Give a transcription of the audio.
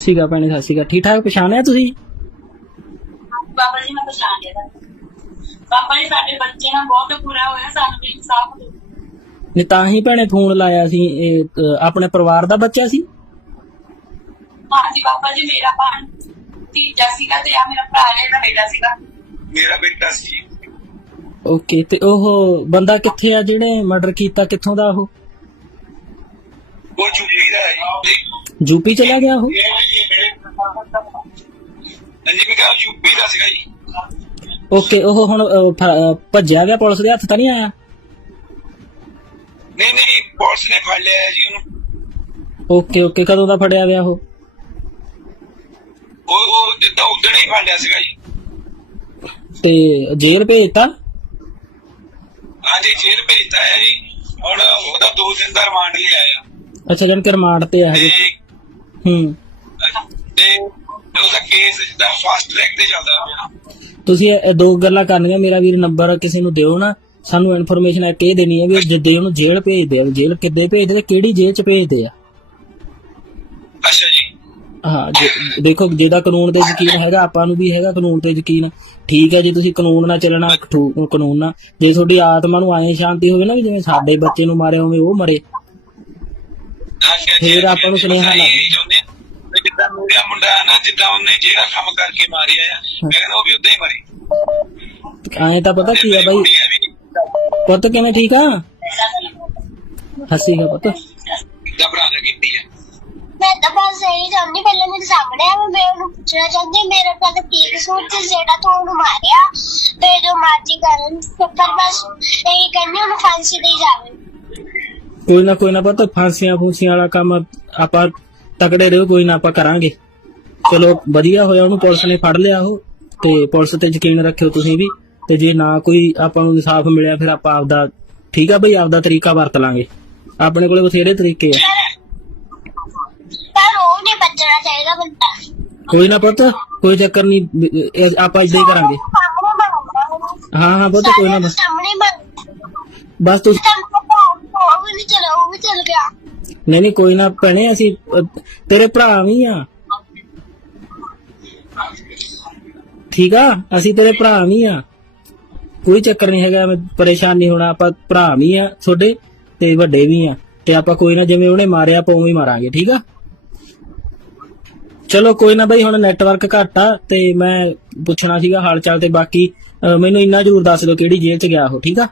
ਸੀਗਾ ਭੈਣੇ ਸਤਿ ਸ਼੍ਰੀ ਅਕਾਲ। ਠੀਕ ਠਾਕ ਪਛਾਣਿਆ ਤੁਸੀਂ? ਬਾਬਾ ਜੀ ਮੈਂ ਪਛਾਣ ਲਿਆ ਬਾਬਾ ਜੀ ਸਾਡੇ ਬੱਚੇ ਨਾਲ ਬਹੁਤ ਬੁਰਾ ਹੋਇਆ ਸਾਨੂੰ ਵੀ ਇਨਸਾਫ ਦਿਓ। ਨੇ ਤਾਂ ਹੀ ਭੈਣੇ ਫੋਨ ਲਾਇਆ ਸੀ ਇਹ ਆਪਣੇ ਪਰਿਵਾਰ ਦਾ ਬੱਚਾ ਸੀ? ਹਾਂਜੀ ਬਾਬਾ ਜੀ ਮੇਰਾ ਭਾਣ ਤੀਜਾ ਸੀਗਾ ਤੇ ਆ ਮੇਰਾ ਭਰਾ ਹੈ ਇਹਦਾ ਬੇਟਾ ਸੀਗਾ। ਮੇਰਾ ਬੇਟਾ ਸੀ। ਓਕੇ ਤੇ ਉਹ ਬੰਦਾ ਕਿੱਥੇ ਆ ਜਿਹਨੇ ਮਰਡਰ ਕੀਤਾ? ਕਿੱਥੋਂ ਦਾ ਉਹ? ਉਹ ਜੁਗੀ ਦਾ ਹੈ ਜੀ। ਯੂਪੀ ਚਲਾ ਗਿਆ ਉਹ? ਹਾਂਜੀ ਮੈਂ ਕਿਹਾ ਯੂਪੀ ਦਾ ਸੀਗਾ ਜੀ। ਓਕੇ ਉਹ ਹੁਣ ਅ, ਫ- ਭੱਜਿਆ ਗਿਆ ਪੁਲਿਸ ਦੇ ਹੱਥ ਤਾਂ ਨਹੀਂ ਆਇਆ? ਨਹੀਂ ਨਹੀਂ ਪੁਲਿਸ ਨੇ ਫੜ ਲਿਆ ਹੈ ਜੀ ਉਹਨੂੰ। ਓਕੇ ਓਕੇ ਕਦੋਂ ਦਾ ਫੜਿਆ ਗਿਆ ਉਹ? ਉਹ ਉਹ ਜਿੱਦਾਂ ਉਦਣ ਹੀ ਫੜ ਲਿਆ ਸੀਗਾ ਜੀ। ਤੇ ਜੇਲ੍ਹ ਭੇਜਤਾ ਹਾਂਜੀ ਜੇਲ੍ਹ ਭੇਜਤਾ ਹੈ ਜੀ। ਹੁਣ ਉਹਦਾ ਦੋ ਦਿਨ ਦਾ ਰਿਮਾਂਡ ਲਿਆ ਆ ਅੱਛਾ ਜਨ ਕੇ ਰਿਮਾਂਡ ਤੇ ਆ ਹਜੇ। ਤੇ ਹੂੰ। ਕੇਸ ਜਿੱਦਾਂ ਫਾਸਟ ਟਰੈਕ ਤੇ ਚੱਲਦਾ ਪਿਆ। ਤੁਸੀਂ ਇਹ ਦੋ ਗੱਲਾਂ ਕਰਨੀਆਂ ਮੇਰਾ ਵੀਰ ਨੰਬਰ ਕਿਸੇ ਨੂੰ ਦਿਓ ਨਾ। ਸਾਨੂੰ ਇਨਫੋਰਮੇਸ਼ਨ ਇੱਕ ਇਹ ਦੇਣੀ ਹੈ ਵੀ ਜਿੱਦੇ ਉਹਨੂੰ ਜੇਲ੍ਹ ਭੇਜਦੇ ਆ ਜੇਲ੍ਹ ਕਿੱਦੇ ਭੇਜਦੇ ਤੇ ਕਿਹੜੀ ਜੇਲ੍ਹ ਚ ਭੇਜਦੇ ਆ। ਅੱਛਾ ਜੀ। ਹਾਂ ਜੇ- ਦੇਖੋ ਜਿਹਦਾ ਕਾਨੂੰਨ ਤੇ ਯਕੀਨ ਹੈਗਾ ਆਪਾਂ ਨੂੰ ਵੀ ਹੈਗਾ ਕਾਨੂੰਨ ਤੇ ਯਕੀਨ। ਠੀਕ ਹੈ ਜੀ ਤੁਸੀਂ ਕਾਨੂੰਨ ਨਾਲ ਚੱਲਣਾ ਠੂ- ਕਾਨੂੰਨ ਨਾਲ। ਜੇ ਤੁਹਾਡੀ ਆਤਮਾ ਨੂੰ ਆਏ ਸ਼ਾਂਤੀ ਹੋਵੇ ਨਾ ਵੀ ਜਿਵੇਂ ਸਾਡੇ ਬੱਚੇ ਨੂੰ ਮਾਰਿਆ ਉਵੇਂ ਉਹ ਮਰੇ। ਹਾਂਜੀ, ਹਾਂਜੀ, ਫਿਰ ਆਪਾਂ ਨੂੰ ਹਾਂਜੀ, ਸੁਨੇਹਾ ਅਸੀਂ ਲੱਗ- ਇਹੀ ਚਾਹੁੰਦੇ ਹਾਂ ਮੇਰਾ ਮੁੰਡਾ ਹੈ ਨਾ ਜਿੱਦਾਂ ਉਹਨੇ ਜਿਹੜਾ ਕੰਮ ਕਰਕੇ ਮਾਰਿਆ ਆ ਮੈਂ ਕਹਿੰਦਾ ਉਹ ਵੀ ਉਦਾਂ ਹੀ ਮਰੇ। ਐਂ ਤਾਂ ਪਤਾ ਕੀ ਆ ਬਾਈ? ਕੁੜੀ ਹੈ ਵੀ। ਪੁੱਤ ਕਿਵੇਂ ਠੀਕ ਆ? ਹੱਸੀ ਗਾ ਪੁੱਤ। ਦਾ ਭਰਾ ਨੇ ਕੀਤੀ ਹੈ ਮੈਂ ਤਾਂ ਬਸ ਇਹੀ ਚਾਹੁੰਦੀ ਪਹਿਲਾਂ ਮੇਰੇ ਸਾਹਮਣੇ ਆ ਮੈਂ ਉਹਨੂੰ ਪੁੱਛਣਾ ਚਾਹੁੰਦੀ ਮੇਰੇ ਕੋਲ ਤਾਂ ਕੀ ਕਸੂਰ ਸੀ ਜਿਹੜਾ ਤੂੰ ਉਹਨੂੰ ਮਾਰਿਆ ਤੇ ਜੋ ਮਰਜ਼ੀ ਕਰਨ ਪਰ ਬਸ ਇਹੀ ਕਹਿੰਦੀ ਉਹਨੂੰ ਫਾਂਸੀ ਦੇ ਜਾਵੇ। ਕੋਈ ਨਾ ਕੋਈ ਨਾ ਪੁੱਤ ਫਾਂਸੀਆਂ ਫੂਸੀਆਂ ਵਾਲਾ ਕੰਮ ਆਪਾਂ ਤਕੜੇ ਰਹੋ ਕੋਈ ਨਾ ਆਪਾਂ ਕਰਾਂਗੇ। ਚਲੋ ਵਧੀਆ ਹੋਇਆ ਉਹਨੂੰ ਪੁਲਿਸ ਨੇ ਫੜ ਲਿਆ ਉਹ ਤੇ ਪੁਲਿਸ ਤੇ ਯਕੀਨ ਰੱਖਿਓ ਤੁਸੀਂ ਵੀ ਤੇ ਜੇ ਨਾ ਕੋਈ ਆਪਾਂ ਨੂੰ ਇਨਸਾਫ ਮਿਲਿਆ ਫਿਰ ਆਪਾਂ ਆਪਦਾ ਠੀਕ ਆ ਬਈ ਆਪਦਾ ਤਰੀਕਾ ਵਰਤ ਲਾਂਗੇ। ਆਪਣੇ ਕੋਲੇ ਬਥੇਰੇ ਤਰੀਕੇ ਆ। ਪਰ ਉਹ ਨਹੀਂ ਬਚਣਾ ਚਾਹੀਦਾ ਬੰਦਾ। ਕੋਈ ਨਾ ਪੁੱਤ ਕੋਈ ਚੱਕਰ ਨਹੀਂ ਆਪਾਂ ਇਦਾਂ ਹੀ ਕਰਾਂਗੇ। ਹਾਂ ਹਾਂ ਪੁੱਤ ਕੋਈ ਨਾ ਬਸ। ਸਾਹਮਣੇ ਬਸ ਪਤਾ ਉਹ ਵੀ ਚਲਾ ਉਹ ਵੀ ਚਲ ਗਿਆ। ਨਹੀਂ ਨਹੀਂ ਕੋਈ ਨਾ ਭੈਣੇ ਅਸੀਂ ਅ, ਤੇਰੇ ਭਰਾ ਵੀ ਆ। ਠੀਕ ਆ? ਅਸੀਂ ਤੇਰੇ ਭਰਾ ਵੀ ਆ। ਕੋਈ ਚੱਕਰ ਨਹੀਂ ਹੈਗਾ ਐਵੇਂ ਪਰੇਸ਼ਾਨ ਨਹੀਂ ਹੋਣਾ ਆਪਾਂ ਭਰਾ ਵੀ ਆ ਤੁਹਾਡੇ ਤੇ ਵੱਡੇ ਵੀ ਆ। ਤੇ ਆਪਾਂ ਕੋਈ ਨਾ ਜਿਵੇਂ ਉਹਨੇ ਮਾਰਿਆ ਆਪਾਂ ਉਵੇਂ ਹੀ ਮਾਰਾਂਗੇ ਠੀਕ ਆ? ਚਲੋ ਕੋਈ ਨਾ ਬਈ ਹੁਣ ਨੈਟਵਰਕ ਘੱਟ ਆ ਤੇ ਮੈਂ ਪੁੱਛਣਾ ਸੀਗਾ ਹਾਲ ਚਾਲ ਤੇ ਬਾਕੀ ਅ, ਮੈਨੂੰ ਇੰਨਾ ਜ਼ਰੂਰ ਦੱਸ ਦਿਓ ਕਿਹੜੀ ਜੇਲ੍ਹ ਚ ਗਿਆ ਉਹ ਠੀਕ ਆ?